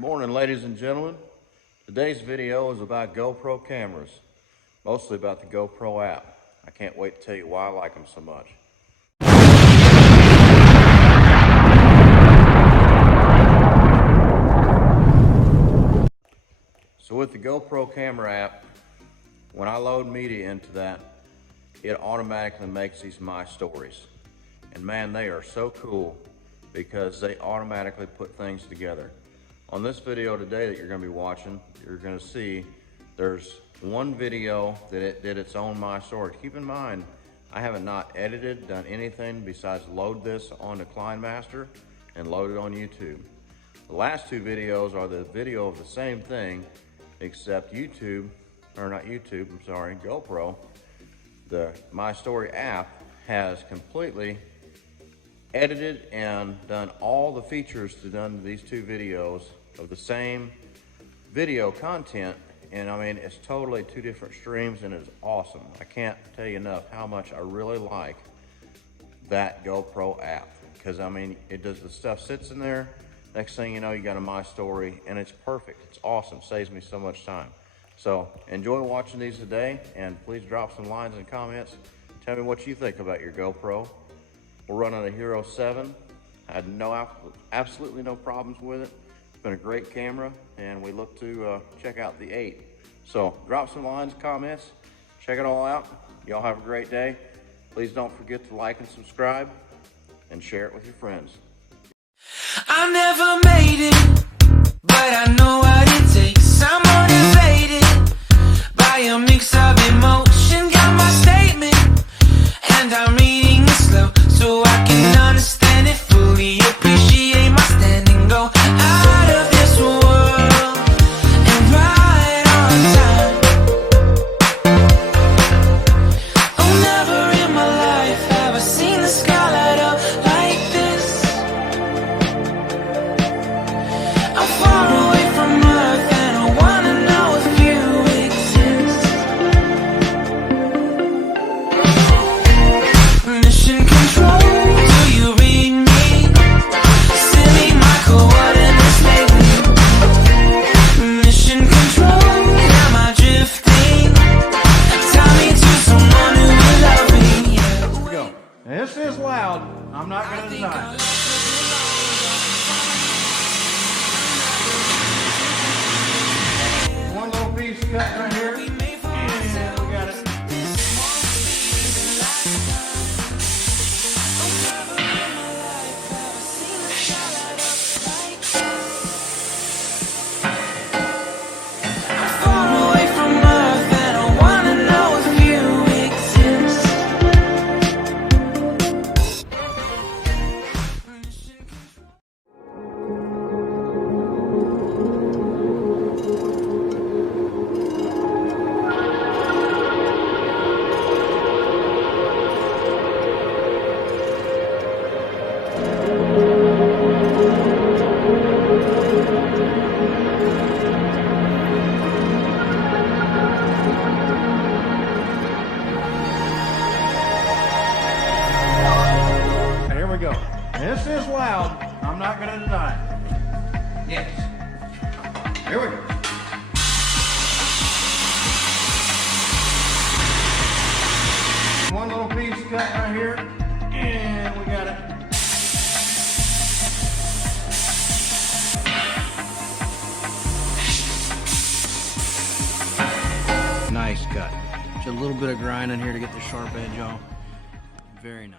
Good morning, ladies and gentlemen. Today's video is about GoPro cameras, mostly about the GoPro app. I can't wait to tell you why I like them so much. So with the GoPro Camera App, when I load media into that, it automatically makes these My Stories. And man, they are so cool because they automatically put things together. On this video today that you're going to be watching, you're going to see there's one video that it did its own My Story. Keep in mind, I haven't not edited, done anything besides load this onto KineMaster and load it on YouTube. The last two videos are the video of the same thing, except GoPro, the My Story app has completely edited and done all the features to done these two videos of the same video content. And I mean, it's totally two different streams and it's awesome. I can't tell you enough how much I really like that GoPro app, because I mean, it does, the stuff sits in there. Next thing you know, you got a My Story and it's perfect. It's awesome, saves me so much time. So enjoy watching these today, and please drop some lines and comments. Tell me what you think about your GoPro. We're running a Hero 7. I had absolutely no problems with it. It's been a great camera, and we look to check out the 8. So drop some lines, comments, check it all out. Y'all have a great day. Please don't forget to like and subscribe and share it with your friends. I never made it, but I know what it takes. I'm motivated by a mix of emotion. Got my statement, and I'm reading it slow so I can understand it fully. Appreciate my standing, go out of this world and right on time. Oh, never in my life have I seen the sky light up like this. I'm far away from Earth and I wanna know if you exist. Mission control, do you read me? Send me my coordinates lately. Mission control, am I drifting? Tie me to someone who will love me. Yeah. Here we go. This is loud. I'm not going to deny it. One little piece cut right here. And we got it. Far away from Earth and I wanna know if you exist. And here we go. This is loud. I'm not going to deny it. Yes. Here we go. One little piece cut right here. And we got it. Nice cut. Just a little bit of grind in here to get the sharp edge off. Very nice.